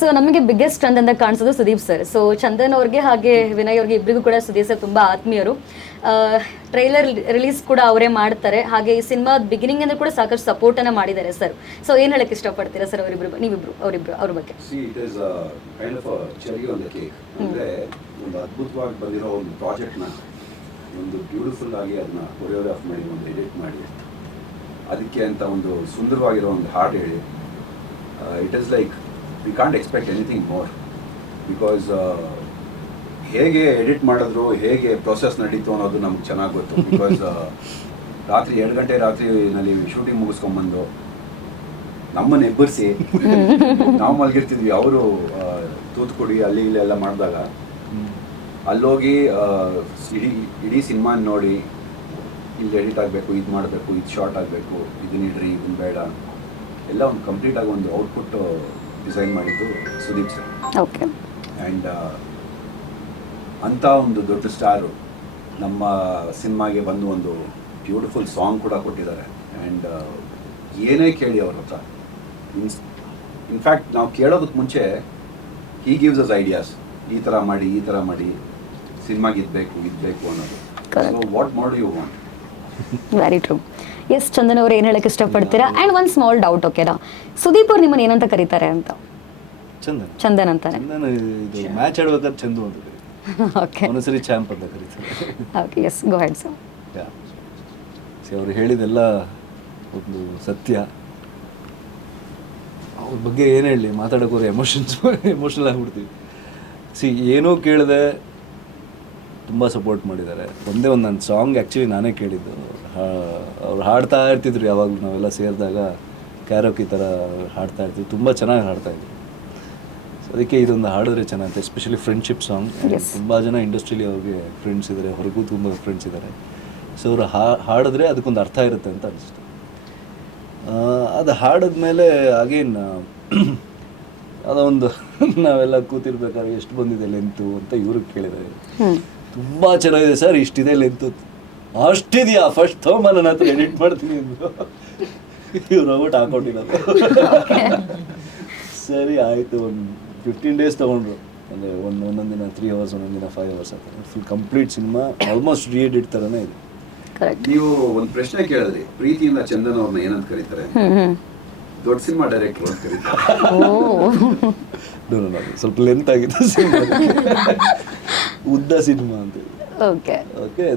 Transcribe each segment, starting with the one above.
So ನಮಗೆ biggest ಅಂತ ಕಾಣಿಸೋದು Sudeep sir. So Chandan ಅವ್ರಿಗೆ ಹಾಗೆ ವಿನಯ್ ಅವ್ರಿಗೆ ಇಬ್ಬರಿಗೂ ಕೂಡ ಸುದೀಪ್ ಸರ್ ತುಂಬ ಆತ್ಮೀಯರು. ಟ್ರೈಲರ್ ರಿಲೀಸ್ ಕೂಡ ಅವರೇ ಮಾಡ್ತಾರೆ. ಹಾಗೆ ಈ ಸಿನಿಮಾ ಬಿಗಿನಿಂಗ್ ಅಂದ್ರೆ ಕೂಡ ಸಾಕಷ್ಟು ಸಪೋರ್ಟನ್ನು ಮಾಡಿದ್ದಾರೆ ಸರ್. ಸೊ ಏನು ಹೇಳಕ್ಕೆ ಇಷ್ಟಪಡ್ತೀರಾ ಸರ್ ನೀವಿಬ್ರು ಅವ್ರ ಬಗ್ಗೆ? ಅಂದರೆ ಒಂದು ಅದ್ಭುತವಾಗಿ ಬಂದಿರೋ ಒಂದು ಪ್ರಾಜೆಕ್ಟ್ನ ಒಂದು ಬ್ಯೂಟಿಫುಲ್ ಆಗಿ ಅದನ್ನ ಕೊರಿಯೋಗ್ರಾಫ್ ಮಾಡಿ ಒಂದು ಎಡಿಟ್ ಮಾಡಿ ಅದಕ್ಕೆ ಅಂತ ಒಂದು ಸುಂದರವಾಗಿರೋ ಒಂದು ಹಾಡು ಹೇಳಿ it is like we can't expect anything more because ಹೇಗೆ ಎಡಿಟ್ ಮಾಡಿದ್ರು ಹೇಗೆ ಪ್ರೊಸೆಸ್ ನಡೀತು ಅನ್ನೋದು ನಮ್ಗೆ ಚೆನ್ನಾಗಿ ಗೊತ್ತು. ಬಿಕಾಸ್ ರಾತ್ರಿ 7 ಗಂಟೆ ರಾತ್ರಿನಲ್ಲಿ ಶೂಟಿಂಗ್ ಮುಗಿಸ್ಕೊಂಡ್ಬಂದು ನಮ್ಮನ್ನು ಎಬ್ಬರಿಸಿ ನಾವು ಮಲಗಿರ್ತಿದ್ವಿ. ಅವರು ತೂತ್ಕುಡಿ ಅಲ್ಲಿ ಇಲ್ಲಿ ಎಲ್ಲ ಮಾಡಿದಾಗ ಅಲ್ಲೋಗಿ ಇಡೀ ಸಿನಿಮಾ ನೋಡಿ ಇಲ್ಲಿ ಎಡಿಟ್ ಆಗಬೇಕು, ಇದು ಮಾಡಬೇಕು, ಇದು ಶಾರ್ಟ್ ಆಗಬೇಕು, ಇದನ್ನ ಇಡ್ರಿ, ಇದನ್ನ ಬೇಡ, ಎಲ್ಲ ಒಂದು ಕಂಪ್ಲೀಟಾಗಿ ಒಂದು ಔಟ್ಪುಟ್ ಡಿಸೈನ್ ಮಾಡಿದ್ದು ಸುದೀಪ್ ಸರ್. ಓಕೆ. ಆ್ಯಂಡ್ ಅಂಥ ಒಂದು ದೊಡ್ಡ ಸ್ಟಾರು ನಮ್ಮ ಸಿನಿಮಾಗೆ ಬಂದು ಒಂದು ಬ್ಯೂಟಿಫುಲ್ ಸಾಂಗ್ ಕೂಡ ಕೊಟ್ಟಿದ್ದಾರೆ. ಆ್ಯಂಡ್ ಏನೇ ಕೇಳಿ ಅವ್ರ ಹತ್ರ ಇನ್ಫ್ಯಾಕ್ಟ್ ನಾವು ಕೇಳೋದಕ್ಕೆ ಮುಂಚೆ ಹೀ ಗಿವ್ಸ್ ಅಸ್ ಐಡಿಯಾಸ್, ಈ ಥರ ಮಾಡಿ ಸಿನಿಮಾಗೆ ಇದ್ಬೇಕು ಅನ್ನೋದು. So what more do you want? Very true. Yes Chandan ಅವ್ರು ಏನು ಹೇಳಕ್ಕೆ ಇಷ್ಟಪಡ್ತೀರಾ? ಆ್ಯಂಡ್ ಒಂದು ಸ್ಮಾಲ್ ಡೌಟ್, ಓಕೆನಾ, ಸುದೀಪ್ ಅವ್ರು ನಿಮ್ಮನ್ನು ಏನಂತ ಕರೀತಾರೆ ಅಂತ? ಚಂದನ್ ಅಂತಾನೆ. ಇದು ಮ್ಯಾಚ್ ಆಡುವಾಗ ಚಂದು ಅಂತ ಕರೀತಾರೆ. ಓಕೆ. ಒಂದ್ಸರಿ ಚಾಂಪ್ ಅಂತ ಕರೀತಾರೆ. ಓಕೆ, ಎಸ್, ಗೋ ಹೆಡ್ ಸರ್. ಅವರು ಹೇಳಿದೆಲ್ಲ ಒಂದು ಸತ್ಯ. ಅವ್ರ ಬಗ್ಗೆ ಏನು ಹೇಳಿ, ಮಾತಾಡೋಕೋರೆ ಎಮೋಷನಲ್ ಆಗಿಬಿಡ್ತೀವಿ. ಏನೂ ಕೇಳಿದೆ ತುಂಬ ಸಪೋರ್ಟ್ ಮಾಡಿದ್ದಾರೆ. ಒಂದೇ ಒಂದು ನನ್ನ ಸಾಂಗ್ ಆ್ಯಕ್ಚುಲಿ ನಾನೇ ಕೇಳಿದ್ದು. ಅವ್ರು ಹಾಡ್ತಾ ಇರ್ತಿದ್ರು ಯಾವಾಗಲೂ, ನಾವೆಲ್ಲ ಸೇರಿದಾಗ ಕ್ಯಾರೋಕಿ ಥರ ಹಾಡ್ತಾ ಇರ್ತೀವಿ. ತುಂಬ ಚೆನ್ನಾಗಿ ಹಾಡ್ತಾಯಿದ್ರು. ಸೊ ಅದಕ್ಕೆ ಇದೊಂದು ಹಾಡಿದ್ರೆ ಚೆನ್ನಾಗುತ್ತೆ, ಎಸ್ಪೆಷಲಿ ಫ್ರೆಂಡ್ಶಿಪ್ ಸಾಂಗ್. ತುಂಬ ಜನ ಇಂಡಸ್ಟ್ರಿಲಿ ಅವ್ರಿಗೆ ಫ್ರೆಂಡ್ಸ್ ಇದ್ದಾರೆ, ಹೊರಗೂ ತುಂಬ ಫ್ರೆಂಡ್ಸ್ ಇದ್ದಾರೆ. ಸೊ ಅವರು ಹಾಡಿದ್ರೆ ಅದಕ್ಕೊಂದು ಅರ್ಥ ಇರುತ್ತೆ ಅಂತ ಅನಿಸ್ತು. ಅದು ಹಾಡಿದ್ಮೇಲೆ ಅಗೇನ್ ಅದೊಂದು ನಾವೆಲ್ಲ ಕೂತಿರ್ಬೇಕಾದ್ರೆ ಎಷ್ಟು ಬಂದಿದೆ ಲೆಂತು ಅಂತ ಇವ್ರಿಗೆ ಕೇಳಿದ್ದಾರೆ. ತುಂಬ ಚೆನ್ನಾಗಿದೆ ಸರ್, ಇಷ್ಟಿದೆ ಲೆಂತು. ಅಷ್ಟಿದೆಯಾ? ಫಸ್ಟ್ ತಗೊಂಬ, ನನ್ನ ಹತ್ರ ಎಡಿಟ್ ಮಾಡ್ತೀನಿ ಅಂದರು. ಇವ್ರು ರೋಬೋಟ್ ಹಾಕೊಂಡಿರೋದು. ಸರಿ ಆಯಿತು. ಒಂದು 15 days ತೊಗೊಂಡ್ರು. ಅಂದರೆ ಒಂದೊಂದು ದಿನ 3 hours, ಒಂದೊಂದು ದಿನ 5 hours ಆಗ್ತದೆ. ಫುಲ್ ಕಂಪ್ಲೀಟ್ ಸಿನಿಮಾ ಆಲ್ಮೋಸ್ಟ್ ರೀಎಡಿಟ್ ಥರನೇ ಇದೆ. ನೀವು ಒಂದು ಪ್ರಶ್ನೆ ಕೇಳಿದ್ರಿ, ಪ್ರೀತಿಯಿಂದ ಚಂದನ್ ಅವ್ರನ್ನ ಏನಂತ ಕರೀತಾರೆ? ದೊಡ್ಡ ಸಿನಿಮಾ ಡೈರೆಕ್ಟರ್ ಅಂತ ಕರೀತಾರೆ. ಸ್ವಲ್ಪ ಲೆಂತ್ ಆಗಿತ್ತು ಸಿನಿಮಾ, ಉದ್ದ ಸಿನಿಮಾ ಅಂತ. ಓಕೆ.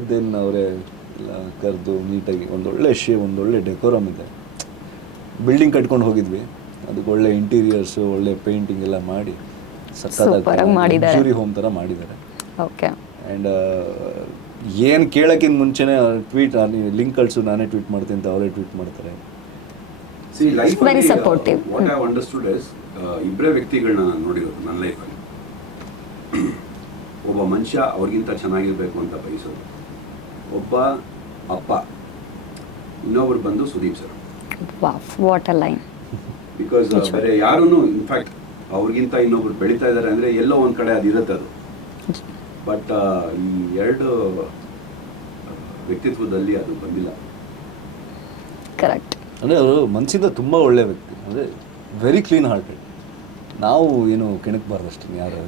ದೆನ್ ಅವರೇ ಎಲ್ಲ ಕರೆದು ನೀಟಾಗಿ ಒಂದೊಳ್ಳೆ ಒಂದೊಳ್ಳೆ ಡೆಕೋರಮ್ ಇದೆ. ಬಿಲ್ಡಿಂಗ್ ಕಟ್ಕೊಂಡು ಹೋಗಿದ್ವಿ, ಅದಕ್ಕೆ ಒಳ್ಳೆ ಇಂಟೀರಿಯರ್ಸು, ಒಳ್ಳೆ ಪೇಂಟಿಂಗ್ ಎಲ್ಲ ಮಾಡಿ ಸಕ್ಕತ್ತಾಗಿ ಲಕ್ಸುರಿ ಹೋಮ್ ಥರ ಮಾಡಿದ್ದಾರೆ. ಓಕೆ. ಆ್ಯಂಡ್ ಏನು ಕೇಳೋಕ್ಕಿಂತ ಮುಂಚೆನೇ ಟ್ವೀಟ್, ಲಿಂಕ್ ಕಳಿಸು, ನಾನೇ ಟ್ವೀಟ್ ಮಾಡ್ತೀನಿ ಅಂತ ಅವರೇ ಟ್ವೀಟ್ ಮಾಡ್ತಾರೆ. Very supportive. What I understood is, ಇಬ್ಬರೇ ವ್ಯಕ್ತಿಗಳನ್ನ ನಾನು ನೋಡಿರೋದು ನನ್ನ ಲೈಫಲ್ಲಿ. ಒಬ್ಬ ಮನುಷ್ಯ ಅವ್ರಿಗಿಂತ ಚೆನ್ನಾಗಿರ್ಬೇಕು ಅಂತ ಬಯಸೋದು, ಒಬ್ಬ ಅಪ್ಪ, ಇನ್ನೊಬ್ರು ಬಂದು Sudeep sir. What a line. Because ಬೇರೆ ಯಾರೂ ಇನ್ಫ್ಯಾಕ್ಟ್ ಅವ್ರಿಗಿಂತ ಇನ್ನೊಬ್ರು ಬೆಳೀತಾ ಇದ್ದಾರೆ ಅಂದರೆ ಎಲ್ಲೋ ಒಂದು ಕಡೆ ಅದು ಇರುತ್ತೆ ಅದು. ಬಟ್ ಈ ಎರಡು ವ್ಯಕ್ತಿತ್ವದಲ್ಲಿ ಅದು ಬಂದಿಲ್ಲ. ಕರೆಕ್ಟ್. ಅಂದರೆ ಅವರು ಮನಸ್ಸಿಂದ ತುಂಬ ಒಳ್ಳೆ ವ್ಯಕ್ತಿ, ಅಂದರೆ ವೆರಿ ಕ್ಲೀನ್ ಹಾರ್ಟೆಡ್. ನಾವು ಏನು ಕೆಣಕಬಾರ್ದು ಅಷ್ಟೇ ಯಾರು.